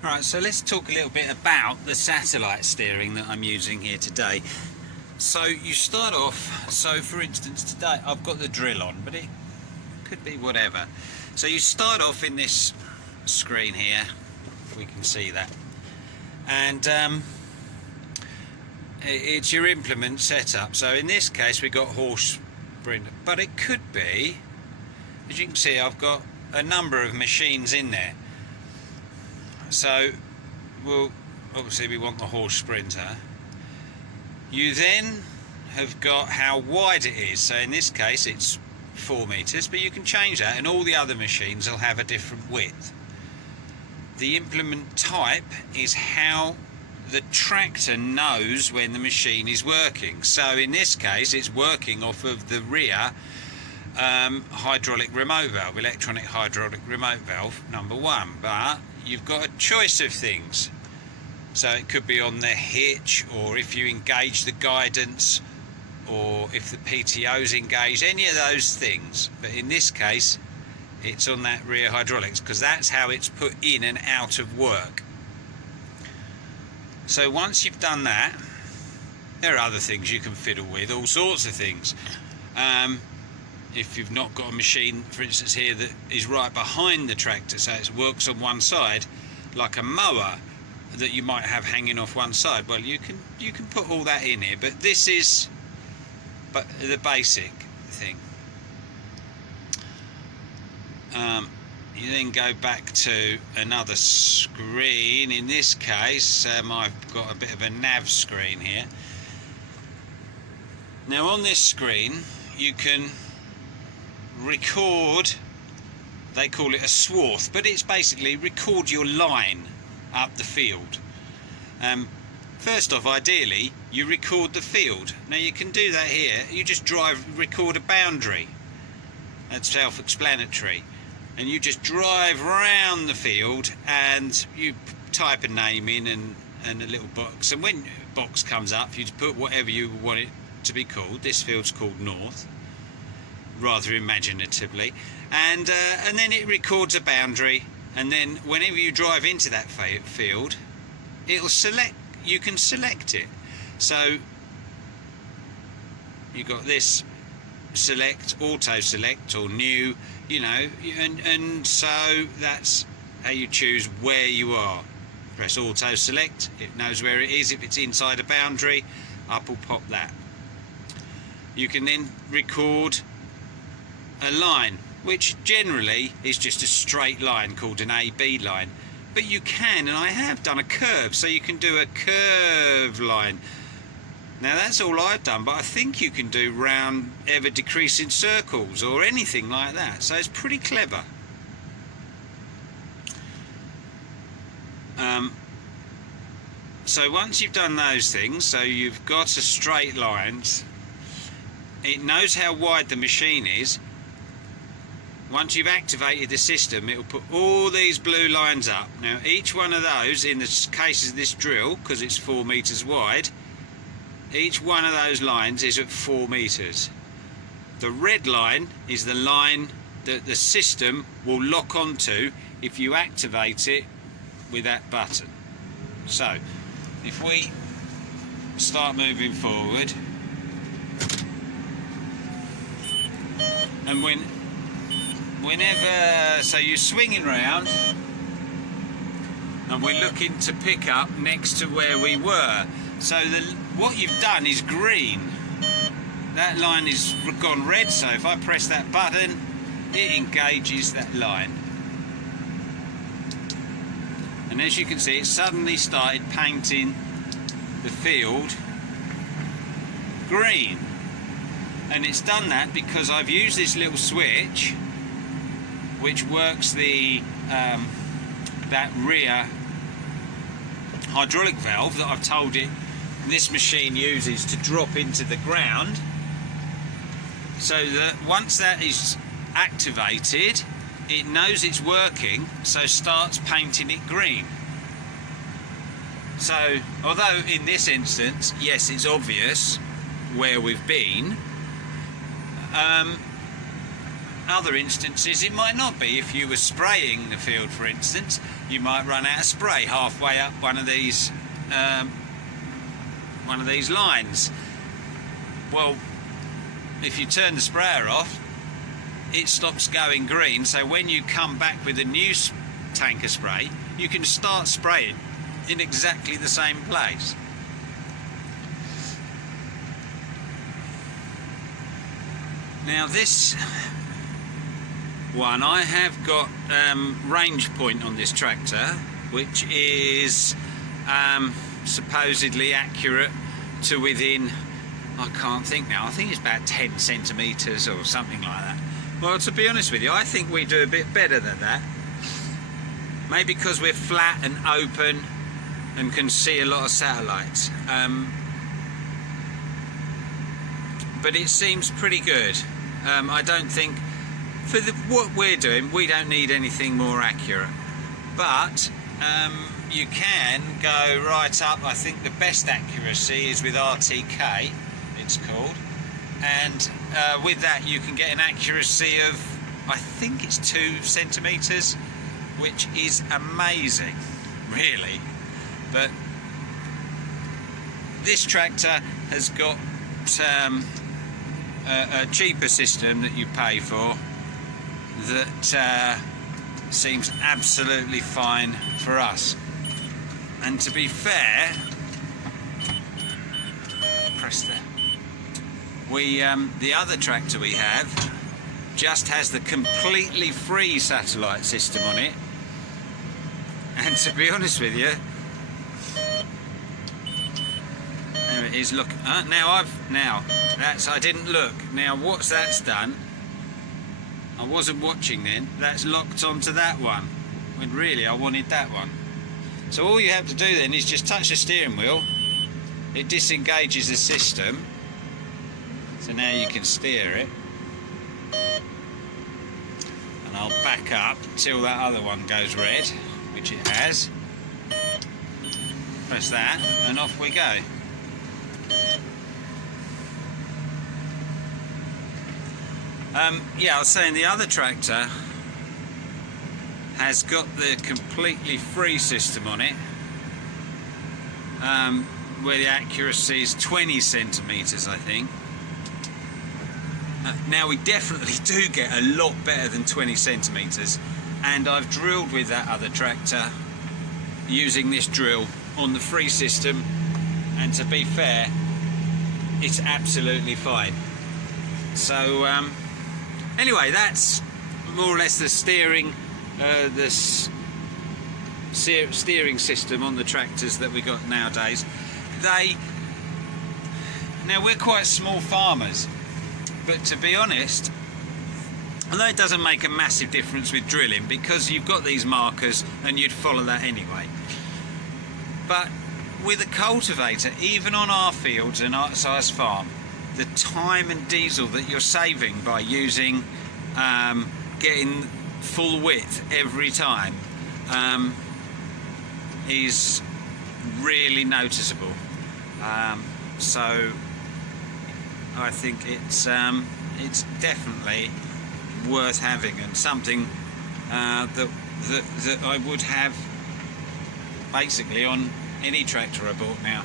Right, so let's talk a little bit about the satellite steering that I'm using here today. So you start off, so for instance today I've got the drill on, but it could be whatever. So you start off in this screen here, if we can see that, and it's your implement setup. So in this case we've got horse sprint, but it could be, as you can see, I've got a number of machines in there. So obviously we want the horse sprinter. You then have got how wide it is. So in this case it's 4 meters, but you can change that, and all the other machines will have a different width. The implement type is how the tractor knows when the machine is working. So in this case it's working off of the rear hydraulic remote valve, electronic hydraulic remote valve number 1, but you've got a choice of things. So it could be on the hitch, or if you engage the guidance, or if the PTO's engaged, any of those things. But in this case it's on that rear hydraulics, because that's how it's put in and out of work. So once you've done that, there are other things you can fiddle with, all sorts of things. If you've not got a machine, for instance here, that is right behind the tractor, so it works on one side, like a mower that you might have hanging off one side, well you can put all that in here, but this is the basic thing. You then go back to another screen. In this case I've got a bit of a nav screen here. Now on this screen you can record, they call it a swath, but it's basically record your line up the field. First off, ideally you record the field. Now you can do that here, you just record a boundary, that's self-explanatory, and you just drive around the field and you type a name in and a little box, and when box comes up you just put whatever you want it to be called. This field's called North, rather imaginatively, and then it records a boundary, and then whenever you drive into that field it'll select, you can select it. So you got this select, auto select, or new, you know, and so that's how you choose where you are. Press auto select, it knows where it is. If it's inside a boundary, up will pop that. You can then record a line, which generally is just a straight line called an AB line, but you can, and I have done a curve, so you can do a curve line. Now that's all I've done, but I think you can do round ever decreasing circles or anything like that, so it's pretty clever. So once you've done those things, so you've got a straight line, it knows how wide the machine is. Once you've activated the system, it will put all these blue lines up. Now each one of those, in the case of this drill, because it's 4 meters wide, each one of those lines is at 4 meters. The red line is the line that the system will lock onto if you activate it with that button. So if we start moving forward, and whenever, so you're swinging round and we're looking to pick up next to where we were. So what you've done is green. That line is gone red, so if I press that button it engages that line. And as you can see, it suddenly started painting the field green. And it's done that because I've used this little switch which works the that rear hydraulic valve that I've told it this machine uses to drop into the ground, so that once that is activated it knows it's working, so starts painting it green. So although in this instance, yes, it's obvious where we've been, other instances it might not be. If you were spraying the field, for instance, you might run out of spray halfway up one of these lines. Well, if you turn the sprayer off, it stops going green, so when you come back with a new tanker spray, you can start spraying in exactly the same place. Now this one, I have got Rangepoint on this tractor, which is supposedly accurate to within, I can't think now, I think it's about 10 centimetres or something like that. Well, to be honest with you, I think we do a bit better than that. Maybe because we're flat and open and can see a lot of satellites. But it seems pretty good. I don't think, for what we're doing, we don't need anything more accurate. But you can go right up. I think the best accuracy is with RTK, it's called. And with that you can get an accuracy of, I think it's 2 centimetres, which is amazing, really. But this tractor has got a cheaper system that you pay for that seems absolutely fine for us. And to be fair, press there. The other tractor we have just has the completely free satellite system on it, and to be honest with you, there it is. Look, I didn't look. Now what's that's done? I wasn't watching then. That's locked onto that one, when really I wanted that one. So all you have to do then is just touch the steering wheel. It disengages the system. So now you can steer it, and I'll back up till that other one goes red, which it has. Press that and off we go. Yeah, I was saying the other tractor has got the completely free system on it, where the accuracy is 20 centimetres, I think. Now we definitely do get a lot better than 20 centimetres, and I've drilled with that other tractor using this drill on the free system, and to be fair, it's absolutely fine. So anyway, that's more or less the steering steering system on the tractors that we got nowadays. Now we're quite small farmers, but to be honest, although it doesn't make a massive difference with drilling because you've got these markers and you'd follow that anyway, but with a cultivator, even on our fields and our size farm, the time and diesel that you're saving by using getting full width every time is really noticeable. So I think it's definitely worth having, and something that I would have basically on any tractor I bought now.